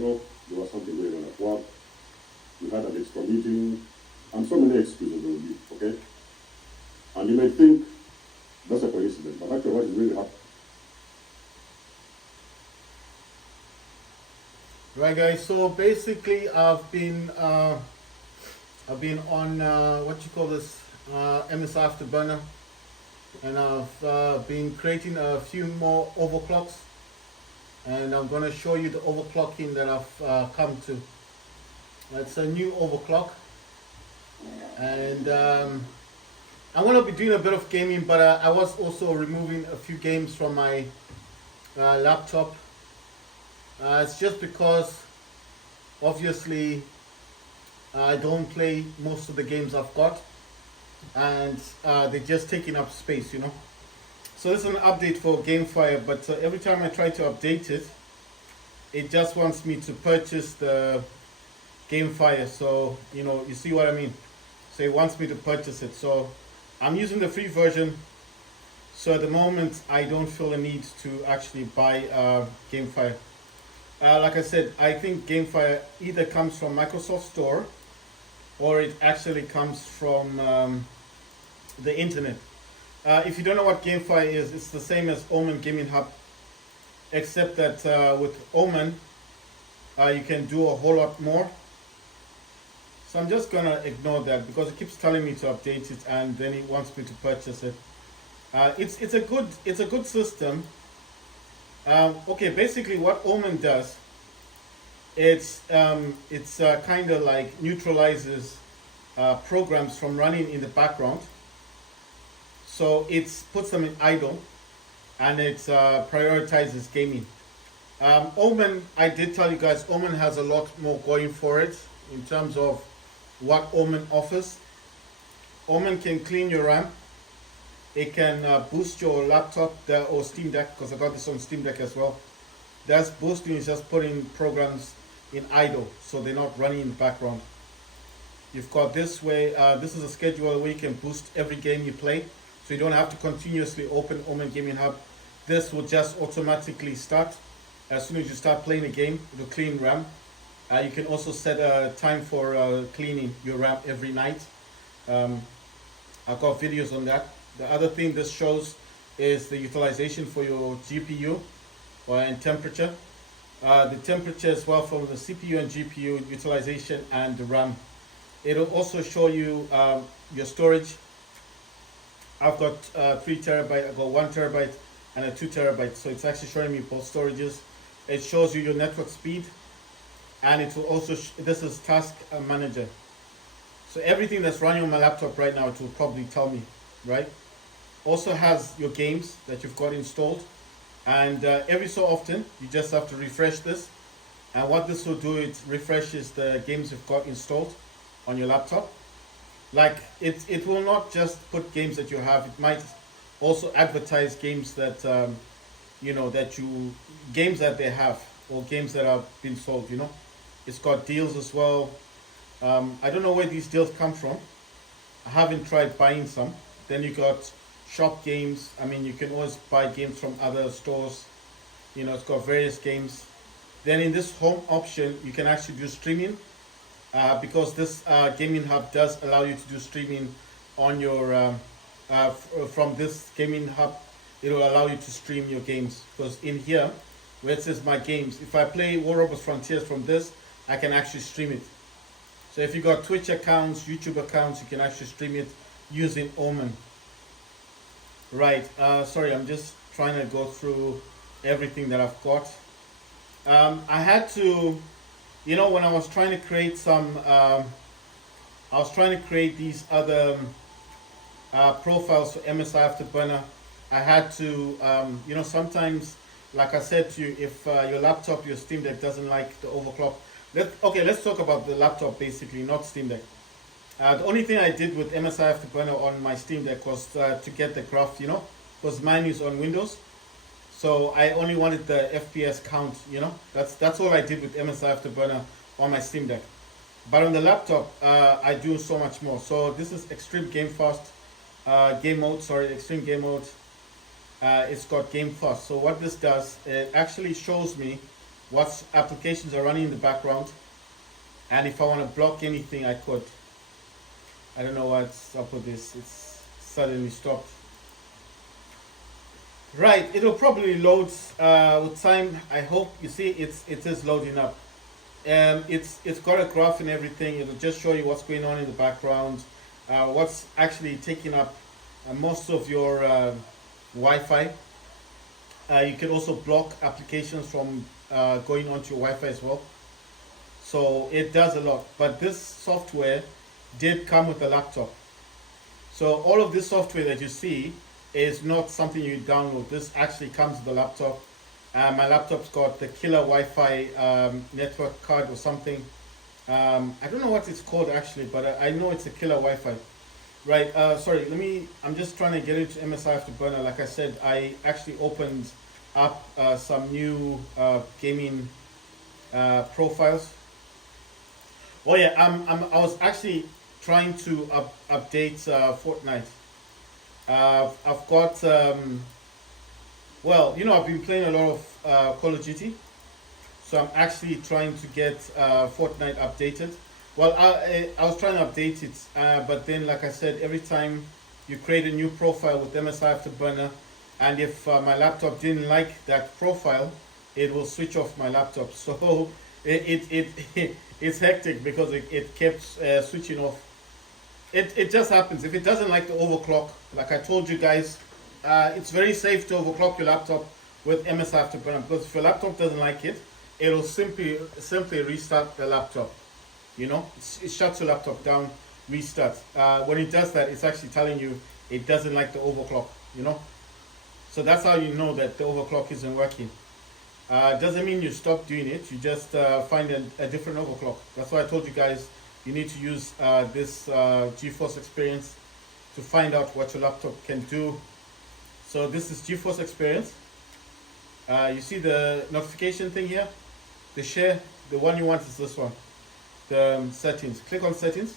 there was something going on at work, you had an extra meeting, and so many excuses will be, okay? And you may think that's a coincidence, but actually what is really happening. Right, guys. So basically, I've been on what you call this MS Afterburner, and I've been creating a few more overclocks, and I'm gonna show you the overclocking that I've come to. It's a new overclock, and I'm gonna be doing a bit of gaming, but I was also removing a few games from my laptop. It's just because obviously I don't play most of the games I've got, and they're just taking up space. So this is an update for GameFire, but every time I try to update it, it just wants me to purchase the GameFire. So you see what I mean. So it wants me to purchase it. So I'm using the free version. So at the moment, I don't feel a need to actually buy GameFire. Like I said, I think GameFire either comes from Microsoft Store or it actually comes from the internet. If you don't know what GameFire is, it's the same as Omen Gaming Hub, except that with Omen, you can do a whole lot more. So I'm just gonna ignore that because it keeps telling me to update it, and then it wants me to purchase it. It's a good system. Okay, basically what Omen does, it's kind of like neutralizes programs from running in the background. So it puts them in idle, and it prioritizes gaming. Omen, I did tell you guys, Omen has a lot more going for it in terms of what Omen offers. Omen can clean your RAM. It can boost your laptop or Steam Deck, because I got this on Steam Deck as well. That's boosting is just putting programs in idle, so they're not running in the background. You've got this way, this is a schedule where you can boost every game you play, so you don't have to continuously open Omen Gaming Hub. This will just automatically start. As soon as you start playing a game, it'll clean RAM. You can also set a time for cleaning your RAM every night. I've got videos on that. The other thing this shows is the utilization for your GPU and temperature. The temperature as well from the CPU and GPU utilization and the RAM. It'll also show you your storage. I've got 3 terabyte, I've got 1 terabyte and a 2 terabyte. So it's actually showing me both storages. It shows you your network speed, and it will also, this is Task Manager. So everything that's running on my laptop right now, it will probably tell me, right? Also has your games that you've got installed, and every so often you just have to refresh this, and what this will do, it refreshes the games you've got installed on your laptop. Like it will not just put games that you have, it might also advertise games that games that they have, or games that have been sold. It's got deals as well. I don't know where these deals come from. I haven't tried buying some. Then you got shop games. I mean, you can always buy games from other stores. It's got various games. Then in this home option, you can actually do streaming, because this gaming hub does allow you to do streaming on your from this gaming hub. It will allow you to stream your games, because in here where it says my games, if I play War Robots Frontiers from this, I can actually stream it. So if you got Twitch accounts, YouTube accounts, you can actually stream it using Omen. Right, sorry, I'm just trying to go through everything that I've got. I had to, when I was trying to create these other profiles for MSI Afterburner. I had to, sometimes, like I said to you, if your laptop, your Steam Deck doesn't like the overclock. Let's talk about the laptop basically, not Steam Deck. The only thing I did with MSI Afterburner on my Steam Deck was to get the graph, because mine is on Windows. So I only wanted the FPS count, That's all I did with MSI Afterburner on my Steam Deck. But on the laptop, I do so much more. So this is Extreme Game Fast, Extreme Game Mode. It's got Game Fast. So what this does, it actually shows me what applications are running in the background, and if I want to block anything, I could. I don't know what's up with this. It's suddenly stopped. Right, it'll probably load with time. I hope you see it is loading up. It's got a graph and everything. It'll just show you what's going on in the background, what's actually taking up most of your Wi-Fi. You can also block applications from going onto your Wi-Fi as well. So it does a lot. But this software did come with a laptop. So all of this software that you see is not something you download. This actually comes with the laptop. My laptop's got the killer Wi-Fi network card or something. I don't know what it's called actually, but I know it's a killer Wi-Fi. Right, sorry, I'm just trying to get into MSI Afterburner. Like I said, I actually opened up some new gaming profiles. Oh yeah, I was actually trying to update Fortnite. I've got, well, I've been playing a lot of Call of Duty. So I'm actually trying to get Fortnite updated. Well, I was trying to update it, but then, like I said, every time you create a new profile with MSI Afterburner, and if my laptop didn't like that profile, it will switch off my laptop. So it's hectic because it kept switching off. It just happens. If it doesn't like the overclock, like I told you guys, it's very safe to overclock your laptop with MSI Afterburner, because if your laptop doesn't like it, it'll simply restart the laptop. It shuts your laptop down, restart. When it does that, it's actually telling you it doesn't like the overclock. So that's how you know that the overclock isn't working. Doesn't mean you stop doing it. You just find a different overclock. That's why I told you guys you need to use this GeForce Experience to find out what your laptop can do. So this is GeForce Experience. You see the notification thing here? The share, the one you want is this one. The settings. Click on settings.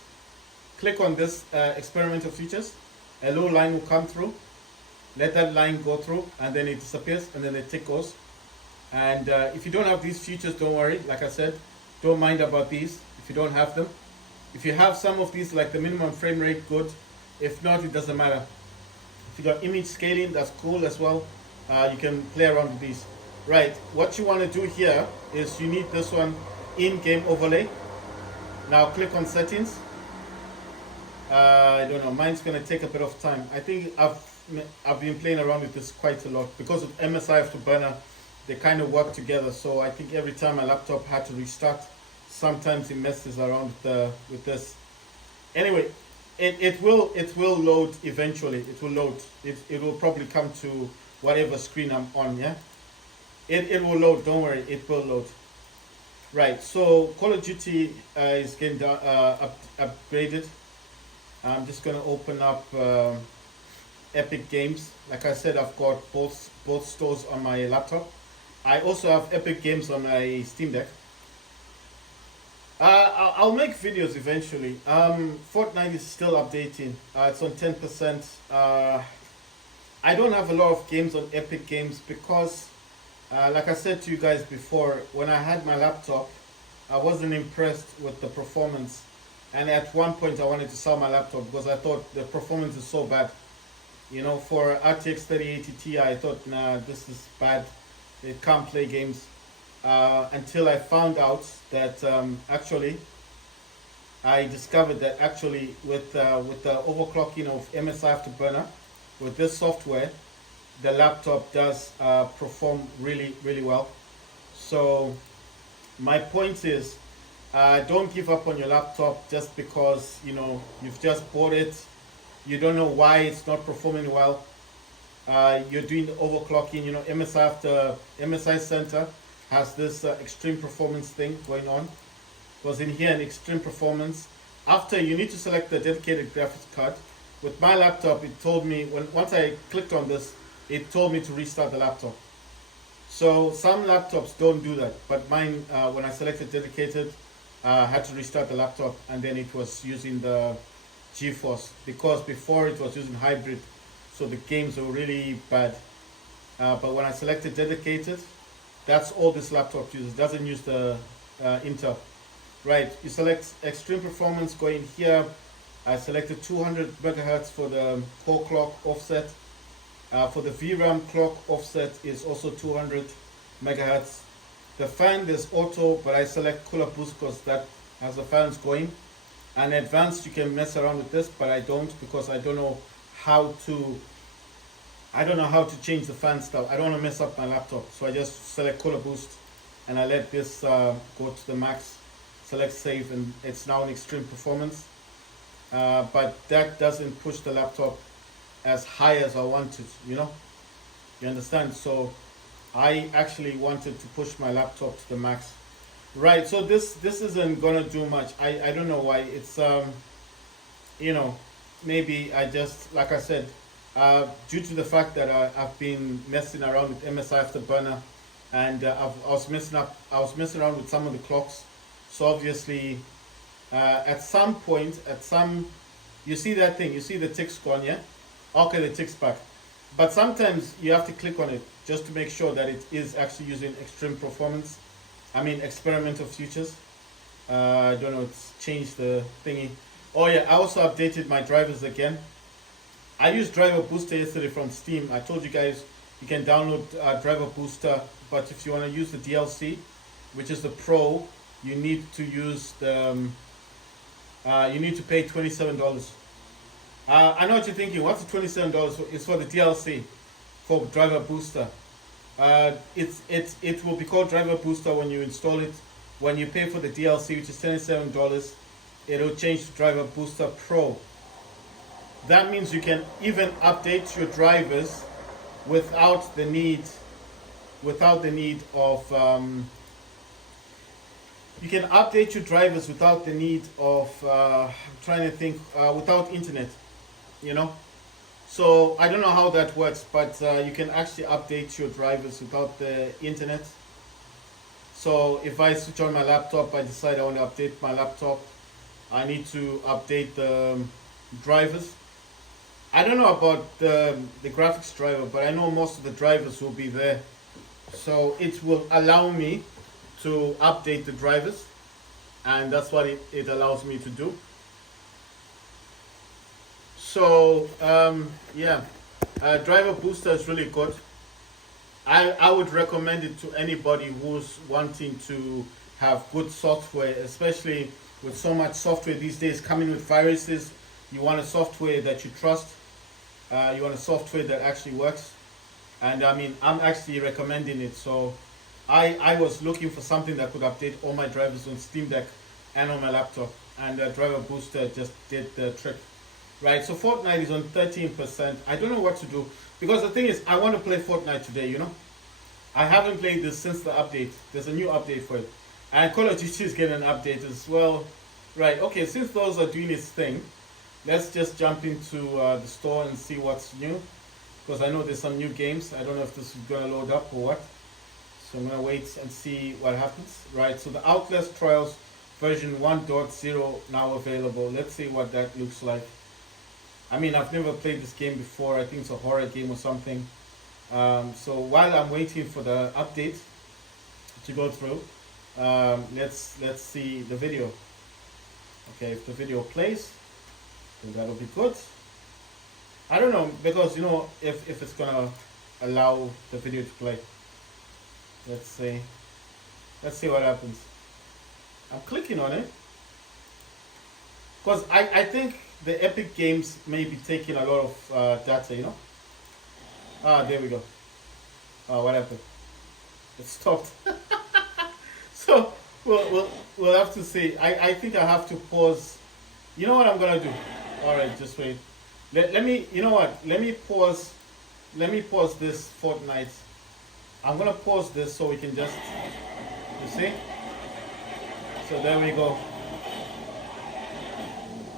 Click on this experimental features. A low line will come through. Let that line go through, and then it disappears, and then the tick goes. And if you don't have these features, don't worry. Like I said, don't mind about these if you don't have them. If you have some of these, like the minimum frame rate, good. If not, it doesn't matter. If you got image scaling, that's cool as well. You can play around with these. Right, what you want to do here is you need this one, in-game overlay. Now click on settings. I don't know, mine's gonna take a bit of time. I think I've been playing around with this quite a lot because of MSI Afterburner. They kind of work together, so I think every time my laptop had to restart, sometimes it messes around with this. Anyway, it will load eventually. It will load. It will probably come to whatever screen I'm on. Yeah, it will load. Don't worry, it will load. Right. So Call of Duty is getting upgraded. I'm just gonna open up Epic Games. Like I said, I've got both stores on my laptop. I also have Epic Games on my Steam Deck. I'll make videos eventually. Fortnite is still updating. It's on 10%. I don't have a lot of games on Epic Games because, like I said to you guys before, when I had my laptop, I wasn't impressed with the performance. And at one point I wanted to sell my laptop because I thought the performance is so bad. For RTX 3080 Ti, I thought, nah, this is bad. It can't play games. Until I found out that actually, I discovered that actually with the overclocking of MSI Afterburner, with this software, the laptop does perform really, really well. So my point is, don't give up on your laptop just because you've just bought it. You don't know why it's not performing well. You're doing the overclocking. MSI Center has this extreme performance thing going on. Because in here in extreme performance, after you need to select the dedicated graphics card. With my laptop, it told me once I clicked on this, it told me to restart the laptop. So some laptops don't do that, but mine, when I selected dedicated, had to restart the laptop, and then it was using the GeForce, because before it was using hybrid, so the games were really bad. But when I selected dedicated, That's all this laptop uses. Doesn't use the Intel. Right, you select extreme performance, go in here. I selected 200 megahertz for the core clock offset. For the VRAM clock offset is also 200 megahertz. The fan is auto, but I select cooler boost because that has the fans going. And advanced, you can mess around with this, but I don't because I don't know how to. I don't know how to change the fan stuff. I don't want to mess up my laptop, so I just select cooler boost, and I let this go to the max. Select save, and it's now in extreme performance. But that doesn't push the laptop as high as I wanted. You understand? So I actually wanted to push my laptop to the max. Right, so this isn't gonna do much. I don't know why. It's maybe I just, like I said, due to the fact that I've been messing around with MSI Afterburner, and I was messing around with some of the clocks. So obviously, at some point, you see that thing, you see the tick's gone, yeah? Okay, the tick's back. But sometimes you have to click on it just to make sure that it is actually using extreme performance. I mean, experimental features. I don't know, it's changed the thingy. Oh yeah, I also updated my drivers again. I used Driver Booster yesterday from Steam. I told you guys you can download Driver Booster, but if you want to use the DLC, which is the Pro, you need to use the. You need to pay $27. I know what you're thinking. What's the $27? It's for the DLC, for Driver Booster. It will be called Driver Booster when you install it. When you pay for the DLC, which is $77, it'll change to Driver Booster Pro. That means you can even update your drivers without the need of you can update your drivers without the need of I'm trying to think, without internet, so I don't know how that works, but you can actually update your drivers without the internet. So if I switch on my laptop, I decide I want to update my laptop, I need to update the drivers. I don't know about the graphics driver, but I know most of the drivers will be there. So it will allow me to update the drivers, and that's what it allows me to do. So yeah, Driver Booster is really good. I would recommend it to anybody who's wanting to have good software, especially with so much software these days coming with viruses. You want a software that you trust. You want a software that actually works. And I mean, I'm actually recommending it. So I was looking for something that could update all my drivers on Steam Deck and on my laptop. And Driver Booster just did the trick. Right, so Fortnite is on 13%. I don't know what to do. Because the thing is, I want to play Fortnite today, I haven't played this since the update. There's a new update for it. And Call of Duty is getting an update as well. Right, okay, since those are doing its thing, let's just jump into the store and see what's new. Because I know there's some new games. I don't know if this is going to load up or what. So I'm going to wait and see what happens. Right, so the Outlast Trials version 1.0 now available. Let's see what that looks like. I mean, I've never played this game before. I think it's a horror game or something. So while I'm waiting for the update to go through, let's see the video. Okay, if the video plays, then that'll be good. I don't know, because if it's gonna allow the video to play. Let's see what happens. I'm clicking on it because I think the Epic Games may be taking a lot of data, there we go. What happened? It stopped. So we'll have to see. I think I have to pause. You know what I'm gonna do? All right, just wait. Let me. You know what? Let me pause. Let me pause this Fortnite. I'm gonna pause this so we can just. You see? So there we go.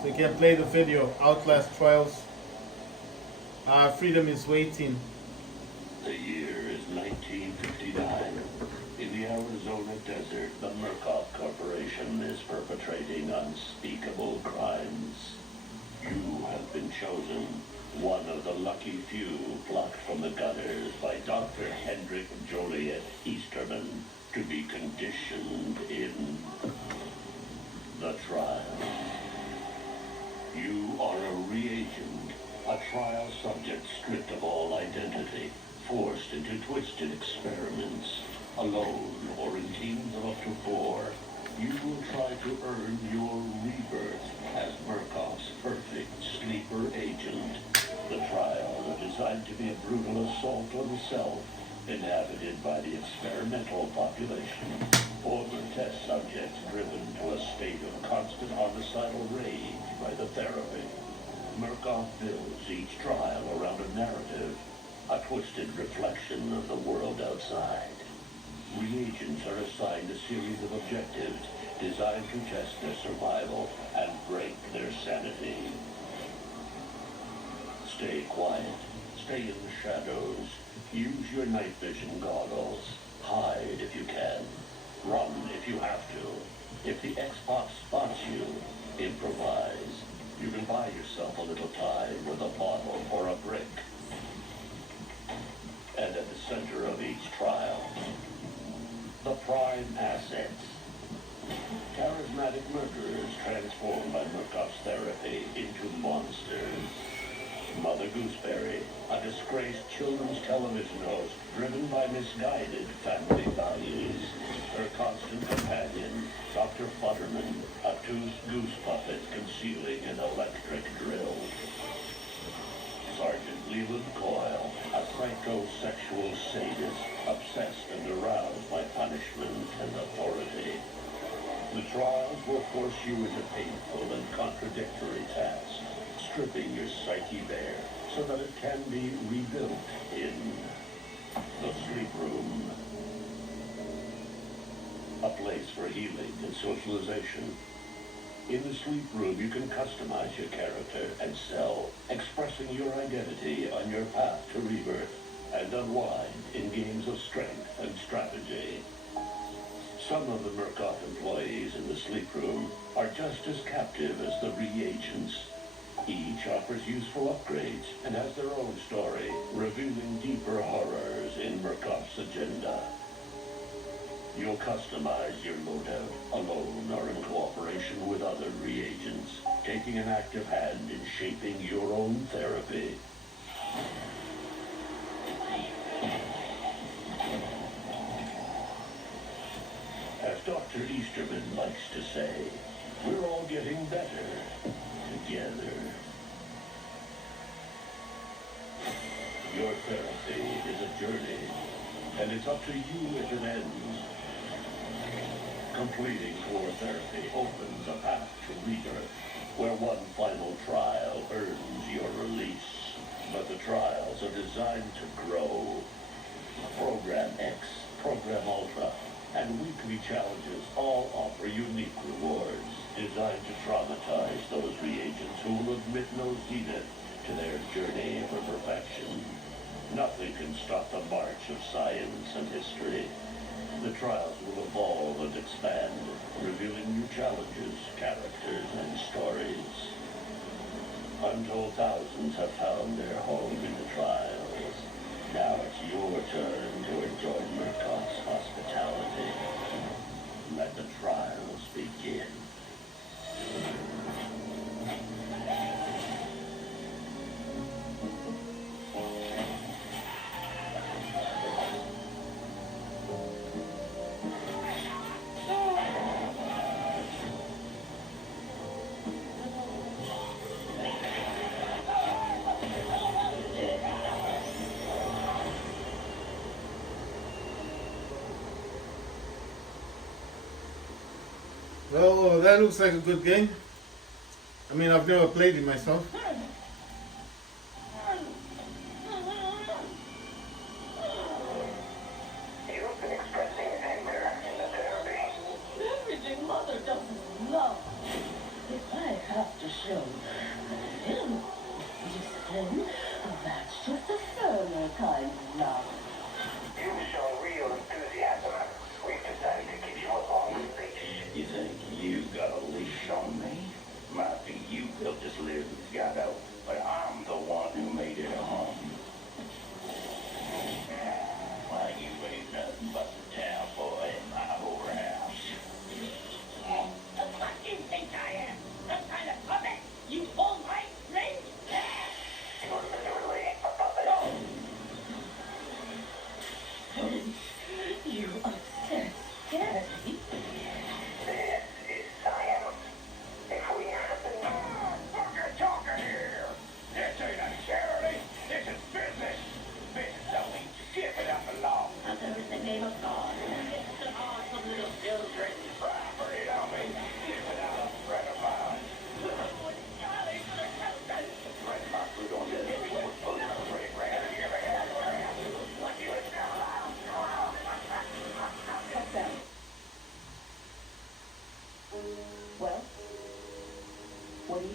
So you can play the video. Outlast Trials. Freedom is waiting. The year is 1959. In the Arizona desert, the Murkoff Corporation is perpetrating unspeakable crimes. You have been chosen One of the lucky few plucked from the gutters by Dr. Hendrik Joliet Easterman to be conditioned in the trial. You are a reagent, a trial subject stripped of all identity, forced into twisted experiments, alone or in teams of up to 4. You will try to earn your rebirth as Murkoff's perfect sleeper agent. The trials are designed to be a brutal assault on the self, inhabited by the experimental population. Former test subjects driven to a state of constant homicidal rage by the therapy. Murkoff builds each trial around a narrative, a twisted reflection of the world outside. Reagents are assigned a series of objectives designed to test their survival and break their sanity. Stay quiet. Stay in the shadows. Use your night vision goggles. Hide if you can. Run if you have to. If the Xbox spots you, improvise. You can buy yourself a little time with a bottle or a brick. And at the center of each trial, the prime assets. Charismatic murderers transformed by Murkoff's therapy into monsters. Mother Gooseberry, a disgraced children's television host driven by misguided family values. Her constant companion, Dr. Futterman, a toothed goose puppet concealing an electric drill. Sergeant Leland Coyle, a psychosexual sadist, obsessed and aroused by punishment and authority. The trials will force you into painful and contradictory tasks, stripping your psyche bare so that it can be rebuilt in the sleep room. A place for healing and socialization. In the sleep room, you can customize your character and cell, expressing your identity on your path to rebirth, and unwind in games of strength and strategy. Some of the Murkoff employees in the sleep room are just as captive as the reagents. Each offers useful upgrades and has their own story, revealing deeper horrors in Murkoff's agenda. You'll customize your loadout alone or in cooperation with other reagents, taking an active hand in shaping your own therapy. As Dr. Easterman likes to say, we're all getting better together. Your therapy is a journey, and it's up to you if it ends. Completing core therapy opens a path to rebirth, where one final trial earns your release. But the trials are designed to grow. Program X, Program Ultra, and weekly challenges all offer unique rewards designed to traumatize those reagents who will admit no zenith to their journey for perfection. Nothing can stop the march of science and history. The trials will evolve and expand, revealing new challenges, characters, and stories. Untold thousands have found their home in the trials. Now it's your turn to enjoy Murkoff's hospitality. Let the trials begin. Well, that looks like a good game. I mean, I've never played it myself. You've been expressing anger in the therapy. Everything Mother doesn't love. If I have to show a little discipline, that's just a firmer kind of love. You've shown real enthusiasm. We've decided to give you a long leash. You think you got a leash on me? Might be you built this living together, but I'm the one who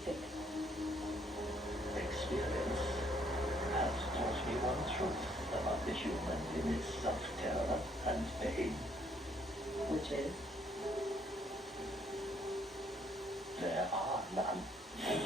horrific. Experience has taught me one truth about the human in its self-terror and pain. Which is? There are none.